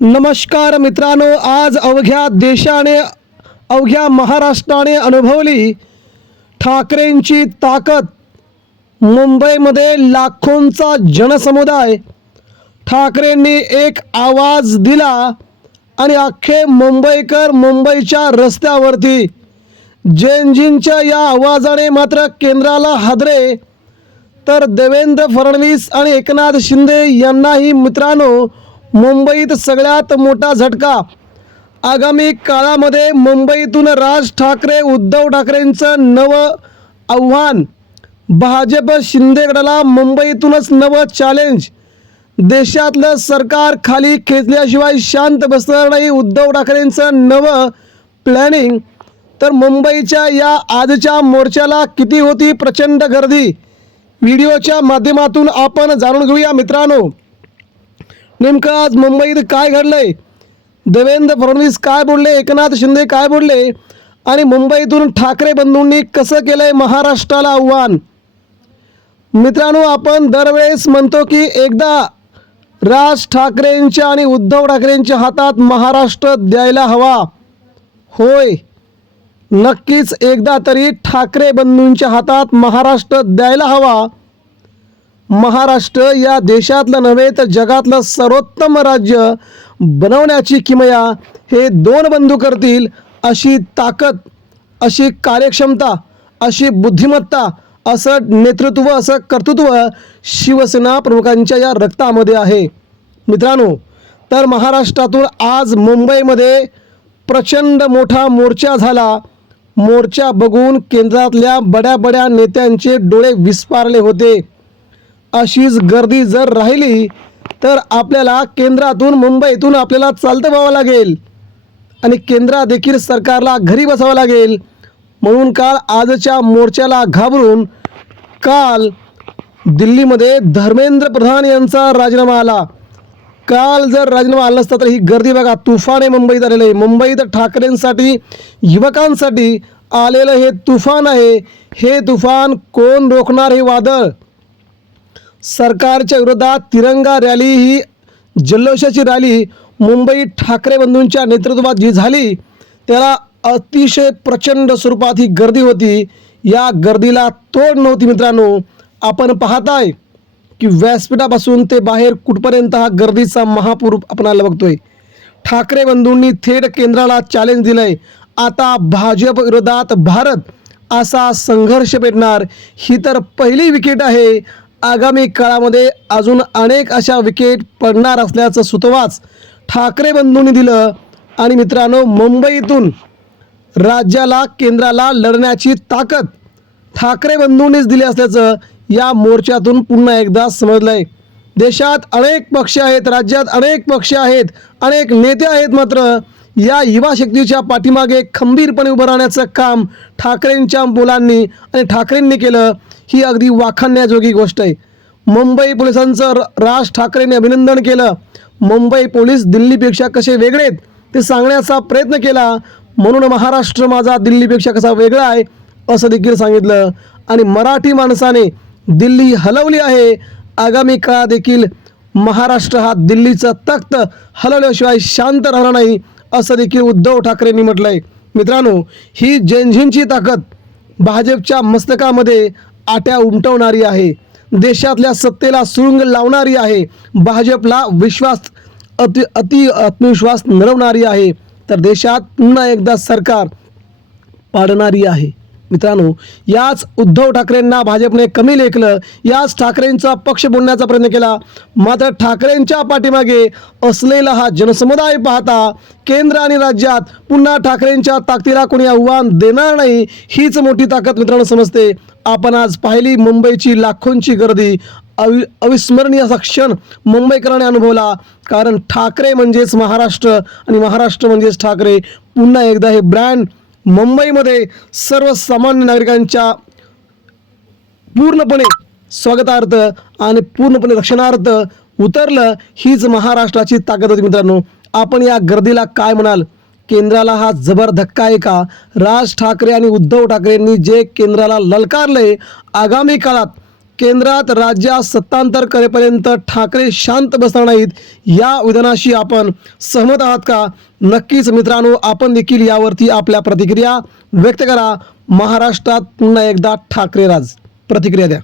नमस्कार मित्रांनो, आज अवघ्या देशाने अवघ्या महाराष्ट्राने अनुभवली ठाकरेंची ताकद। मुंबईमध्ये लाखोंचा जनसमुदाय ठाकरेंनी एक आवाज दिला आणि अख्खे मुंबईकर मुंबईच्या रस्त्यावरती। जैनजींच्या या आवाजाने मात्र केंद्राला हादरे, तर देवेंद्र फडणवीस आणि एकनाथ शिंदे यांनाही मित्रांनो मुंबईत सगळ्यात मोठा झटका। आगामी काळामध्ये मुंबईतून राज ठाकरे उद्धव ठाकरेंचं नवं आव्हान, भाजप शिंदे गटाला मुंबईतूनच नवं चॅलेंज। देशातलं सरकार खाली खेचल्याशिवाय शांत बसणार नाही, उद्धव ठाकरेंचं नवं प्लॅनिंग। तर मुंबईच्या या आजच्या मोर्चाला किती होती प्रचंड गर्दी, व्हिडिओच्या माध्यमातून आपण जाणून घेऊया मित्रांनो। नेमकं आज मुंबईत काय घडलंय, देवेंद्र फडणवीस काय बोलले, एकनाथ शिंदे काय बोलले आणि मुंबईतून ठाकरे बंधूंनी कसं केलंय महाराष्ट्राला आव्हान। मित्रांनो, आपण दरवेळेस म्हणतो की एकदा राज ठाकरेंच्या आणि उद्धव ठाकरेंच्या हातात महाराष्ट्र द्यायला हवा। होय, नक्कीच एकदा तरी ठाकरे बंधूंच्या हातात महाराष्ट्र द्यायला हवा। महाराष्ट्र या देशातलं नव्हे तर जगातलं सर्वोत्तम राज्य बनवण्याची किमया हे दोन बंधू करतील। अशी ताकद, अशी कार्यक्षमता, अशी बुद्धिमत्ता, असं नेतृत्व, असं कर्तृत्व शिवसेना प्रमुखांच्या या रक्तामध्ये आहे मित्रांनो। तर महाराष्ट्रातून आज मुंबईमध्ये प्रचंड मोठा मोर्चा झाला। मोर्चा बघून केंद्रातल्या बड्या नेत्यांचे डोळे विस्फारले होते। अशीच गर्दी जर राहिली तर आपल्याला केंद्रातून मुंबईतून आपल्याला चालतं व्हावं लागेल आणि केंद्रात देखील सरकारला घरी बसावं लागेल। म्हणून काल आजच्या मोर्चाला घाबरून काल दिल्लीमध्ये धर्मेंद्र प्रधान यांचा राजीनामा आला। काल जर राजीनामा आला नसता तर ही गर्दी बघा, तुफान आहे मुंबईत आलेलं आहे। मुंबईत ठाकरेंसाठी, युवकांसाठी आलेलं हे तुफान आहे। हे तुफान कोण रोखणार, हे वादळ? सरकारच्या विरोधात तिरंगा रॅली, ही जल्लोषाची रॅली मुंबईत ठाकरे बंधूंच्या नेतृत्वात जी झाली त्याला अतिशय प्रचंड स्वरूपात ही गर्दी होती। या गर्दीला तोड नव्हती मित्रांनो। आपण पाहताय की व्यासपीठापासून ते बाहेर कुठपर्यंत हा गर्दीचा महापूर आपणाला बघतोय। ठाकरे बंधूंनी थेट केंद्राला चॅलेंज दिलंय, आता भाजप विरोधात भारत असा संघर्ष पेटणार। ही तर पहिली विकेट आहे, आगामी काळामध्ये अजून अनेक अशा विकेट पडणार असल्याचं सुतवाच ठाकरे बंधूंनी दिलं। आणि मित्रांनो, मुंबईतून राज्याला, केंद्राला लढण्याची ताकद ठाकरे बंधूंनीच दिली असल्याचं या मोर्चातून पुन्हा एकदा समजलंय। देशात अनेक पक्ष आहेत, राज्यात अनेक पक्ष आहेत, अनेक नेते आहेत, मात्र या युवा शक्तीच्या पाठीमागे खंबीरपणे उभं राहण्याचं काम ठाकरेंच्या मुलांनी आणि ठाकरेंनी केलं। ही अगदी वाखाणण्याजोगी गोष्ट आहे। मुंबई पोलिसांचं राज ठाकरेंनी अभिनंदन केलं। मुंबई पोलीस दिल्लीपेक्षा कसे वेगळे आहेत ते सांगण्याचा प्रयत्न केला। म्हणून महाराष्ट्र माझा दिल्लीपेक्षा कसा वेगळा आहे असं देखील सांगितलं। आणि मराठी माणसाने दिल्ली हलवली आहे, आगामी काळात देखील महाराष्ट्र हा दिल्लीचं तख्त हलवल्याशिवाय शांत राहणार नाही असं देखील उद्धव ठाकरेंनी म्हटलंय। मित्रांनो, ही जैनजींची ताकद भाजपच्या मस्तकामध्ये आट्या उमटवणारी आहे, देशातल्या सत्तेला सुरुंग लावणारी आहे, भाजपला आत्मविश्वास मिळवणारी आहे, तर देशात पुन्हा एकदा सरकार पाडणारी आहे। मित्रांनो, याच उद्धव ठाकरेंना भाजपने कमी लेखलं, याच ठाकरेंचा पक्ष बोलण्याचा प्रयत्न केला। मात्र ठाकरेंच्या पाठीमागे असलेला हा जनसमुदाय पाहता केंद्र आणि राज्यात पुन्हा ठाकरेंच्या ताकदीला कोणी आव्हान देणार नाही, हीच मोठी ताकद मित्रांनो समजते। आपण आज पाहिली मुंबईची लाखोंची गर्दी, अविस्मरणीय असा क्षण मुंबईकरांनी अनुभवला। कारण ठाकरे म्हणजेच महाराष्ट्र आणि महाराष्ट्र म्हणजेच ठाकरे। पुन्हा एकदा हे ब्रँड मुंबईमध्ये सर्वसामान्य नागरिकांच्या पूर्णपणे स्वागतार्थ आणि पूर्णपणे रक्षणार्थ उतरलं। हीच महाराष्ट्राची ताकद होती मित्रांनो। आपण या गर्दीला काय म्हणाल? केंद्राला हा जबर धक्का आहे का? राज ठाकरे आणि उद्धव ठाकरेंनी जे केंद्राला ललकारले, आगामी काळात केंद्रात राज्यात सत्तांतर करेपर्यंत ठाकरे शांत बसणार नाहीत, या विधानाशी आपण सहमत आहात का? नक्कीच मित्रांनो, आपण देखील यावरती आपल्या प्रतिक्रिया व्यक्त करा. महाराष्ट्रात पुन्हा एकदा ठाकरे राज. प्रतिक्रिया द्या.